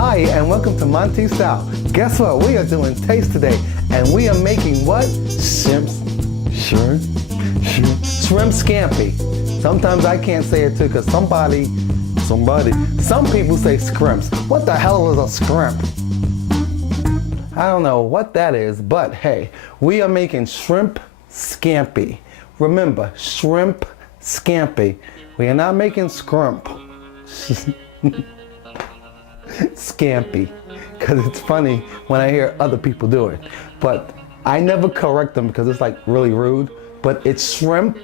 Hi, and welcome to Monty Style. Guess what? We are doing taste today, and we are making what? Shrimp scampi. Sometimes I can't say it too, because some people say scrimps. What the hell is a scrimp? I don't know what that is, but hey, we are making shrimp scampi. Remember, shrimp scampi. We are not making scrimp. Scampi, because it's funny when I hear other people do it, but I never correct them because it's like really rude. But it's shrimp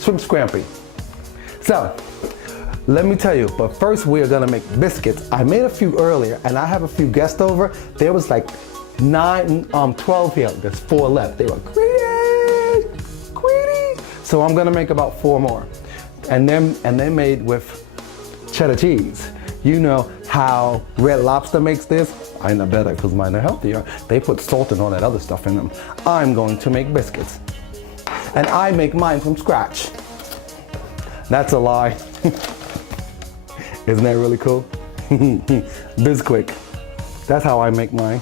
scampi. So let me tell you, but first we are gonna make biscuits. I made a few earlier, and I have a few guests over. There was like 12 here. There's 4 left. They were greedy. So I'm gonna make about 4 more. And they're made with cheddar cheese. You know how Red Lobster makes this? I know better because mine are healthier. They put salt and all that other stuff in them. I'm going to make biscuits. And I make mine from scratch. That's a lie. Isn't that really cool? Bisquick. That's how I make mine.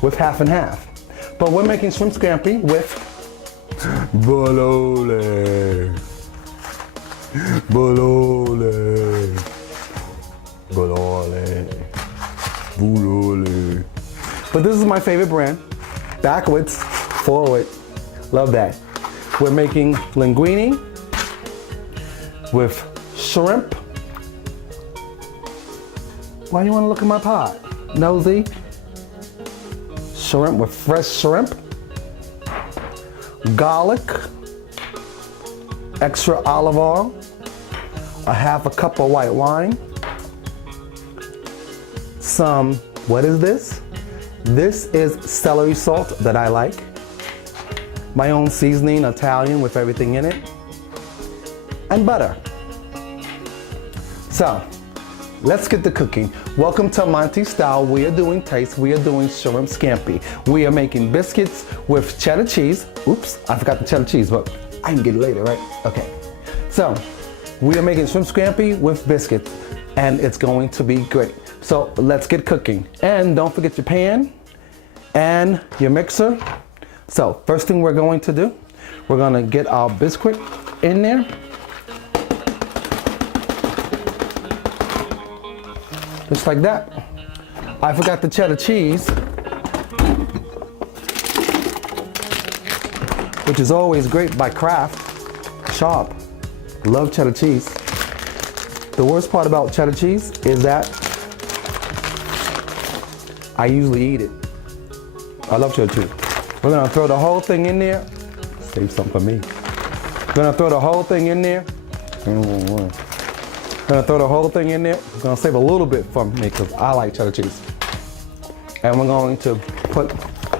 With half and half. But we're making shrimp scampi with bologna. But this is my favorite brand. Backwards, forward. Love that. We're making linguine with shrimp. Why do you want to look at my pot? Nosy. Shrimp with fresh shrimp. Garlic. Extra olive oil. A half a cup of white wine. Some, what is this? This is celery salt that I like. My own seasoning, Italian with everything in it. And butter. So, let's get to cooking. Welcome to Monty Style. We are doing taste. We are doing shrimp scampi. We are making biscuits with cheddar cheese. Oops, I forgot the cheddar cheese, but I can get it later, right? Okay. So, we are making shrimp scampi with biscuits, and it's going to be great. So, let's get cooking. And don't forget your pan and your mixer. So, first thing we're going to do, we're going to get our biscuit in there. Just like that. I forgot the cheddar cheese, which is always great by Kraft. Sharp. Love cheddar cheese. The worst part about cheddar cheese is that I usually eat it. I love cheddar cheese. We're gonna throw the whole thing in there. Save some for me. We're gonna throw the whole thing in there. We're gonna save a little bit for me because I like cheddar cheese. And we're going to put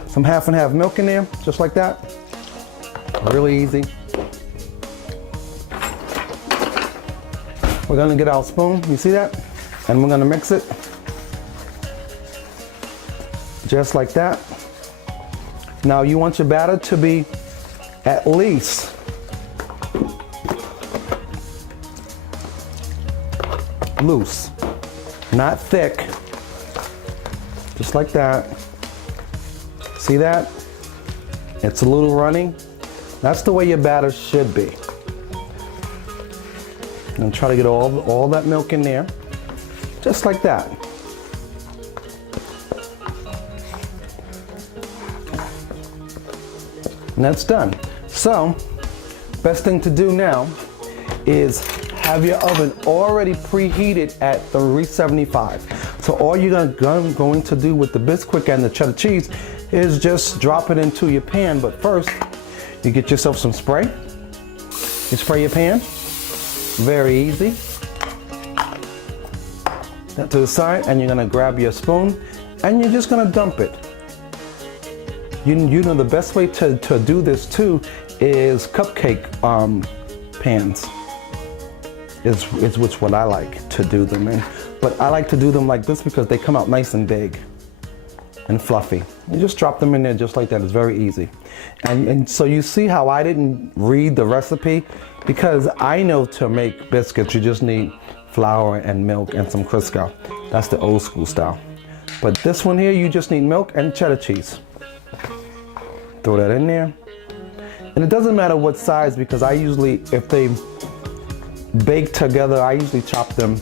some half and half milk in there, just like that. Really easy. We're gonna get our spoon, you see that? And we're gonna mix it. Just like that. Now you want your batter to be at least loose, not thick. Just like that. See that? It's a little runny. That's the way your batter should be. And try to get all that milk in there, just like that. And that's done. So, best thing to do now is have your oven already preheated at 375. So all you're going to do with the bisquick and the cheddar cheese is just drop it into your pan. But first, you get yourself some spray. You spray your pan. Very easy. That to the side, and you're gonna grab your spoon and you're just gonna dump it. You know the best way to do this too is cupcake pans. Is which what I like to do them in. But I like to do them like this because they come out nice and big and fluffy. You just drop them in there just like that. It's very easy. And so you see how I didn't read the recipe? Because I know to make biscuits, you just need flour and milk and some Crisco. That's the old school style. But this one here, you just need milk and cheddar cheese. Throw that in there. And it doesn't matter what size, because I usually, if they bake together, I usually chop them,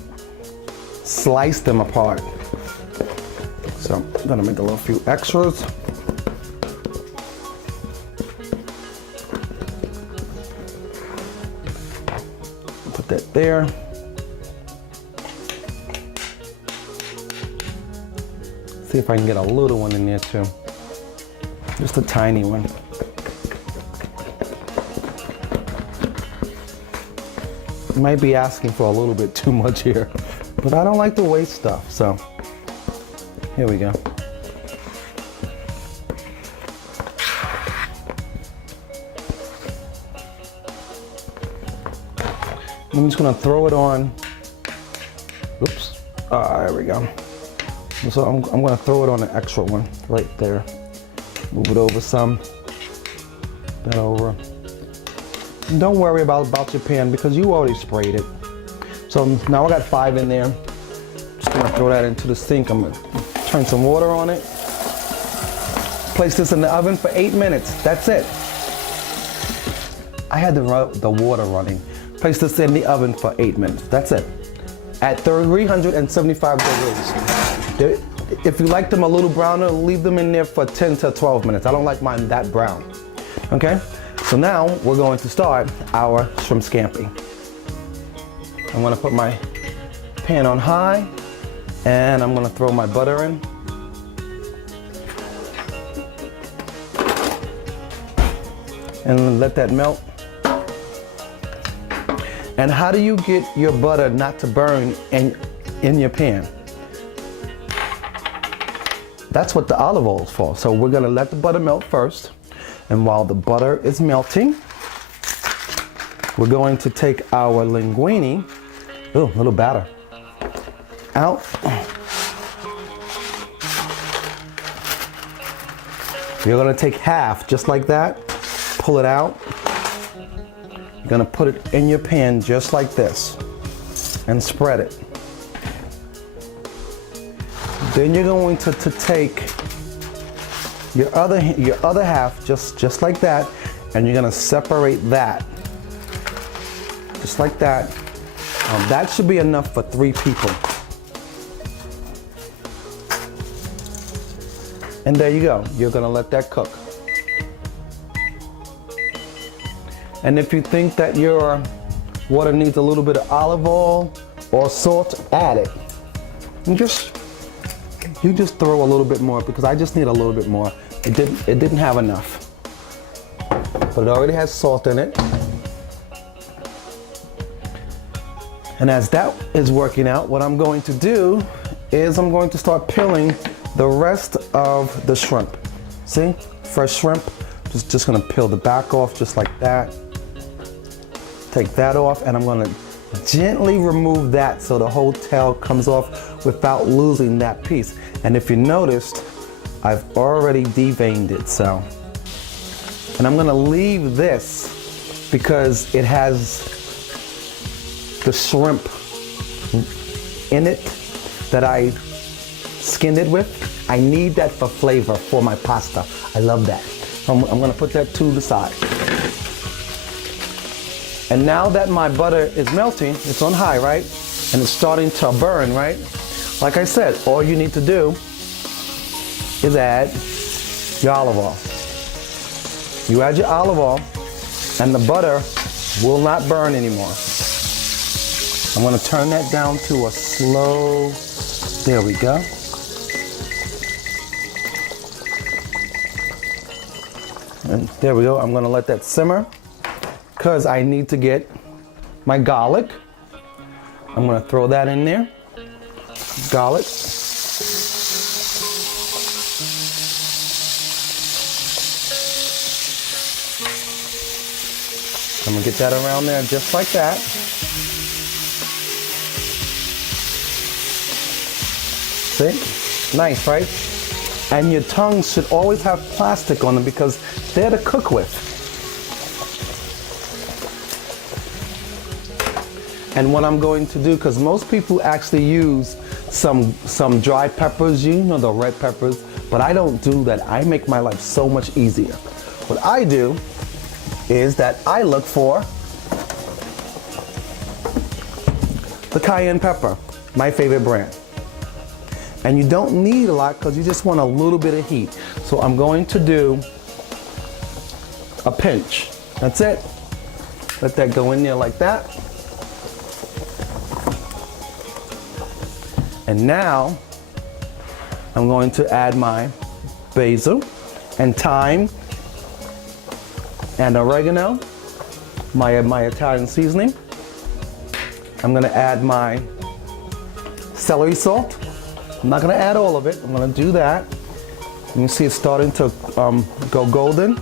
slice them apart. So I'm gonna make a little few extras. Put that there. See if I can get a little one in there too. Just a tiny one. Might be asking for a little bit too much here, but I don't like to waste stuff, so here we go. I'm just gonna throw it on. Oops. There we go. So I'm gonna throw it on an extra one right there. Move it over some. That over. And don't worry about your pan because you already sprayed it. So now I got 5 in there. Just gonna throw that into the sink. I'm gonna turn some water on it. Place this in the oven for 8 minutes. That's it. I had the water running. Place this in the oven for 8 minutes. That's it. At 375 degrees. If you like them a little browner, leave them in there for 10 to 12 minutes. I don't like mine that brown. Okay? So now we're going to start our shrimp scampi. I'm gonna put my pan on high and I'm gonna throw my butter in. And let that melt. And how do you get your butter not to burn in your pan? That's what the olive oil is for. So we're gonna let the butter melt first. And while the butter is melting, we're going to take our linguine, little batter, out. You're gonna take half, just like that, pull it out. You're gonna put it in your pan just like this and spread it. Then you're going to take your other half just like that, and you're gonna separate that. Just like that. That should be enough for 3 people. And there you go. You're gonna let that cook. And if you think that your water needs a little bit of olive oil or salt, add it. And you just throw a little bit more, because I just need a little bit more. It didn't have enough. But it already has salt in it. And as that is working out, what I'm going to do is I'm going to start peeling the rest of the shrimp. See? Fresh shrimp. Just gonna peel the back off just like that. Take that off, and I'm gonna gently remove that so the whole tail comes off without losing that piece. And if you noticed, I've already deveined it, so. And I'm gonna leave this because it has the shrimp in it that I skinned it with. I need that for flavor for my pasta. I love that. So I'm gonna put that to the side. And now that my butter is melting, it's on high, right? And it's starting to burn, right? Like I said, all you need to do is add your olive oil. You add your olive oil and the butter will not burn anymore. I'm gonna turn that down to a slow, there we go. And there we go, I'm gonna let that simmer because I need to get my garlic. I'm gonna throw that in there, garlic. I'm gonna get that around there just like that. See? Nice, right? And your tongues should always have plastic on them because they're to cook with. And what I'm going to do, because most people actually use some dry peppers, you know, the red peppers, but I don't do that. I make my life so much easier. What I do is that I look for the cayenne pepper, my favorite brand. And you don't need a lot because you just want a little bit of heat. So I'm going to do a pinch. That's it. Let that go in there like that. And now I'm going to add my basil and thyme and oregano, my Italian seasoning. I'm gonna add my celery salt. I'm not gonna add all of it. I'm gonna do that. You can see it's starting to go golden.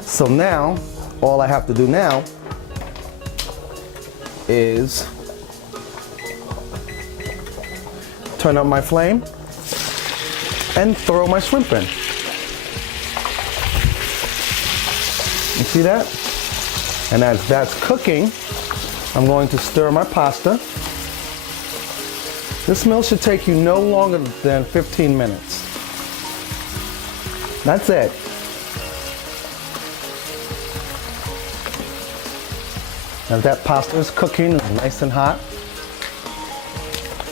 So now, all I have to do now is turn up my flame and throw my shrimp in. You see that? And as that's cooking, I'm going to stir my pasta. This meal should take you no longer than 15 minutes. That's it. As that pasta is cooking, nice and hot,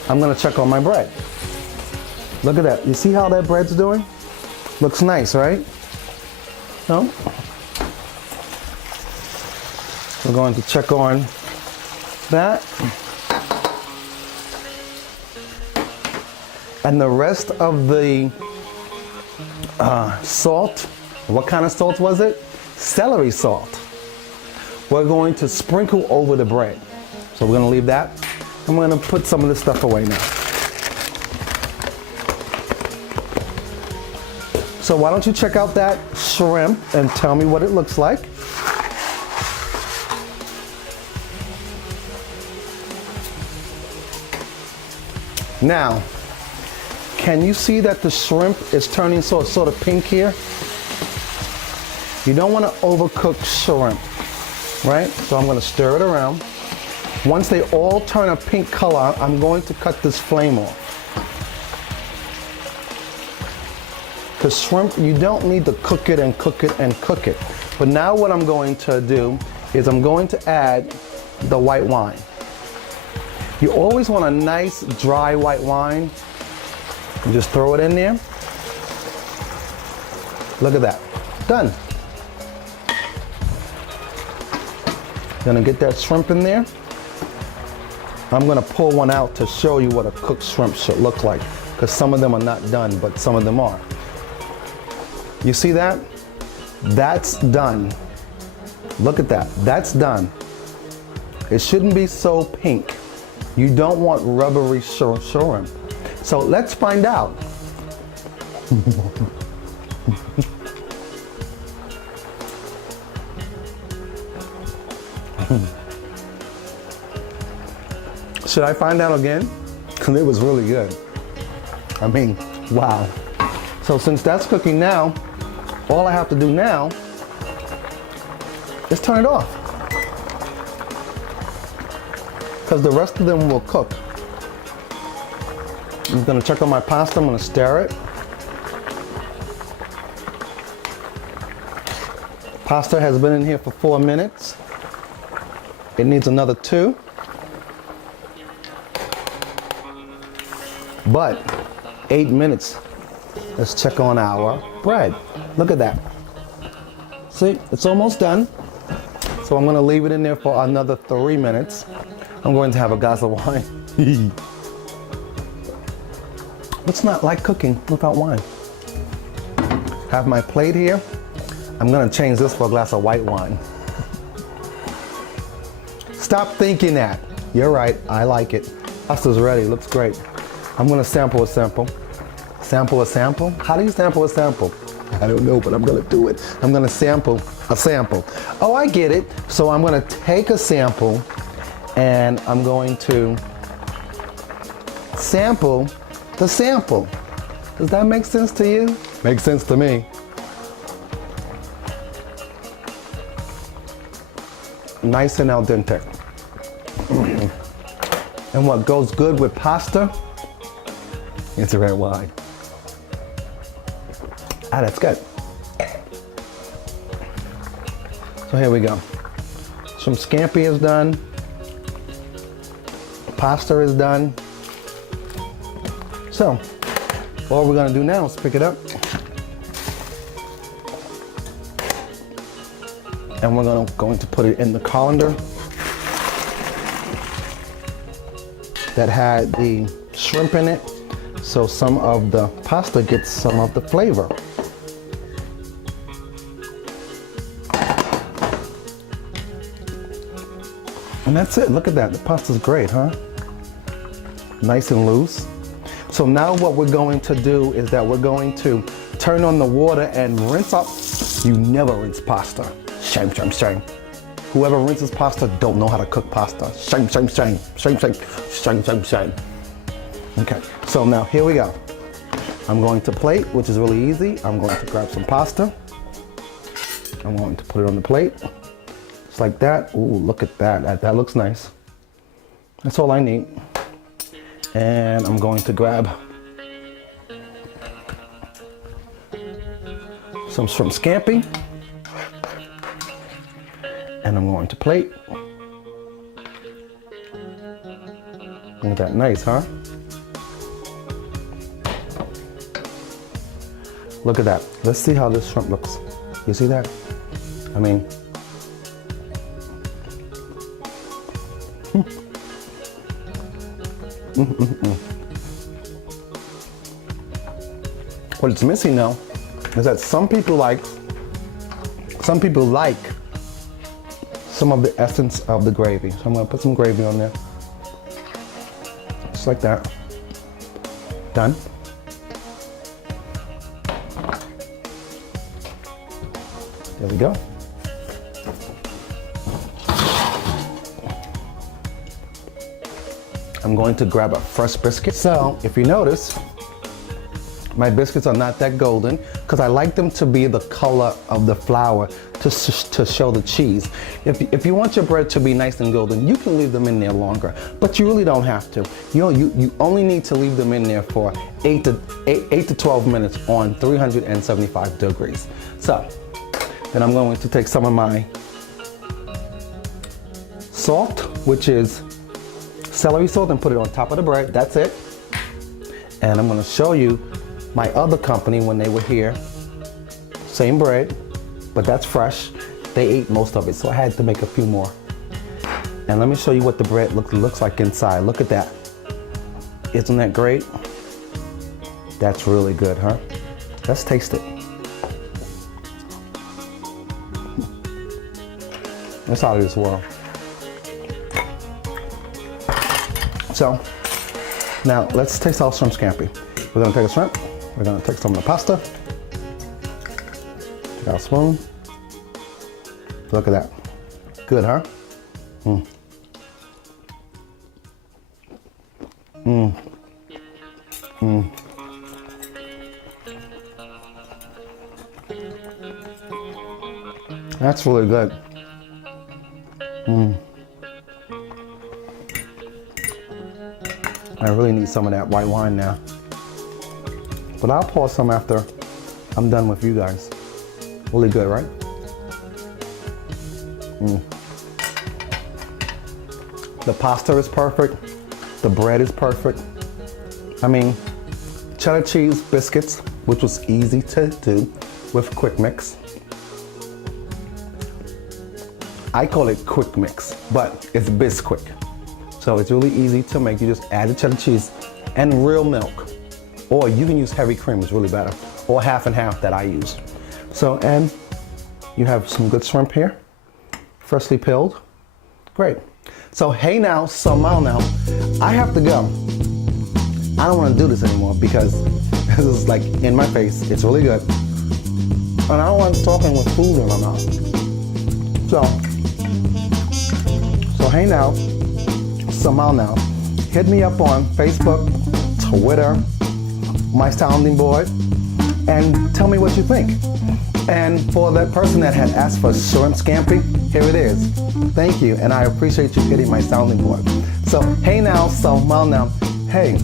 I'm gonna check on my bread. Look at that. You see how that bread's doing? Looks nice, right? No? We're going to check on that. And the rest of the salt, what kind of salt was it? Celery salt. We're going to sprinkle over the bread. So we're gonna leave that. I'm gonna put some of this stuff away now. So why don't you check out that shrimp and tell me what it looks like. Now, can you see that the shrimp is turning sort of pink here? You don't want to overcook shrimp, right? So I'm going to stir it around. Once they all turn a pink color, I'm going to cut this flame off. Because shrimp, you don't need to cook it and cook it and cook it. But now what I'm going to do is I'm going to add the white wine. You always want a nice dry white wine. You just throw it in there. Look at that. Done. Gonna get that shrimp in there. I'm gonna pull one out to show you what a cooked shrimp should look like, because some of them are not done, but some of them are. You see that? That's done. Look at that. That's done. It shouldn't be so pink. You don't want rubbery shrimp. So let's find out. Should I find out again? Because it was really good. I mean, wow. So since that's cooking now, all I have to do now is turn it off. Because the rest of them will cook. I'm gonna check on my pasta, I'm gonna stir it. Pasta has been in here for 4 minutes. It needs another 2. But 8 minutes. Let's check on our bread. Look at that. See, it's almost done. So I'm gonna leave it in there for another 3 minutes. I'm going to have a glass of wine. What's not like cooking without wine? Have my plate here. I'm gonna change this for a glass of white wine. Stop thinking that. You're right, I like it. Pasta's ready, looks great. I'm gonna sample a sample. Sample a sample? How do you sample a sample? I don't know, but I'm gonna do it. I'm gonna sample a sample. Oh, I get it. So I'm gonna take a sample and I'm going to sample the sample. Does that make sense to you? Makes sense to me. Nice and al dente. And what goes good with pasta is red wine. Ah, that's good. So here we go. Some scampi is done. Pasta is done. So, all we're gonna do now is pick it up. And we're going to put it in the colander that had the shrimp in it, so some of the pasta gets some of the flavor. And that's it. Look at that. The pasta's great, huh? Nice and loose. So now what we're going to do is that we're going to turn on the water and rinse up. You never rinse pasta. Shame, shame, shame. Whoever rinses pasta don't know how to cook pasta. Shame, shame, shame. Shame, shame, shame, shame, shame. Okay, so now here we go. I'm going to plate, which is really easy. I'm going to grab some pasta. I'm going to put it on the plate. Just like that. Ooh, look at that. That looks nice. That's all I need. And I'm going to grab some shrimp scampi. And I'm going to plate. Look at that, nice, huh? Look at that. Let's see how this shrimp looks. You see that? I mean, What it's missing now is that some people like some of the essence of the gravy. So I'm gonna put some gravy on there. Just like that. Done. There we go. I'm going to grab a fresh biscuit. So if you notice, my biscuits are not that golden because I like them to be the color of the flour to show the cheese. If you want your bread to be nice and golden, you can leave them in there longer, but you really don't have to. You only need to leave them in there for 8 to 12 minutes on 375 degrees. So then I'm going to take some of my salt, which is celery salt, and put it on top of the bread. That's it. And I'm going to show you my other company when they were here. Same bread, but that's fresh. They ate most of it, so I had to make a few more. And let me show you what the bread looks like inside. Look at that. Isn't that great? That's really good, huh? Let's taste it. That's out of this world. So, now let's taste our shrimp scampi. We're gonna take a shrimp. We're gonna take some of the pasta. Take our spoon. Look at that. Good, huh? Mm. Mm. Mm. That's really good. Mm. I really need some of that white wine now. But I'll pour some after I'm done with you guys. Really good, right? Mm. The pasta is perfect. The bread is perfect. I mean, cheddar cheese biscuits, which was easy to do with quick mix. I call it quick mix, but it's Bisquick. So it's really easy to make. You just add the cheddar cheese and real milk. Or you can use heavy cream, it's really better. Or half and half that I use. So, and you have some good shrimp here, freshly peeled. Great. So hey now, somehow now, I have to go. I don't want to do this anymore because this is like in my face. It's really good. And I don't want talking with food in my mouth. So hey now, somehow now, hit me up on Facebook, Twitter, my sounding board and tell me what you think. And for that person that had asked for shrimp scampi, here it is. Thank you, and I appreciate you hitting my sounding board. So, hey now, hey,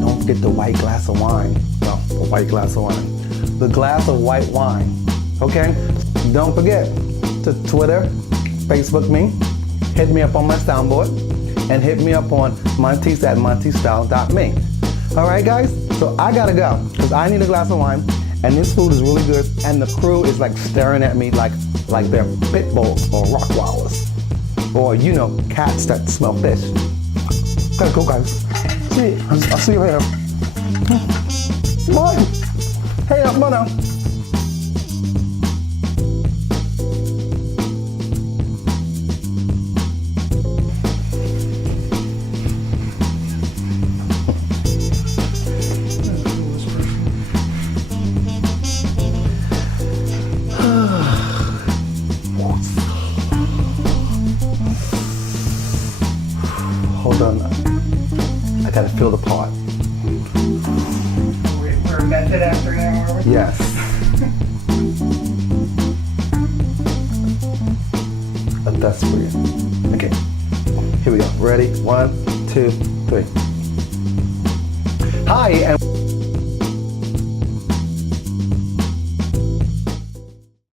don't forget the white glass of wine. Well, the white glass of wine. The glass of white wine, okay? Don't forget to Twitter, Facebook me, hit me up on my soundboard, and hit me up on montes@montestyle.me. All right, guys? So I gotta go, because I need a glass of wine, and this food is really good, and the crew is like staring at me like they're pit bulls or Rottweilers, or, you know, cats that smell fish. Gotta go, guys. I'll see you later. Bye. Hey, come on now. Hold on. I gotta feel the part. We're method after an hour? Yes. That's for you. Okay. Here we go. Ready? 1, 2, 3. Hi, and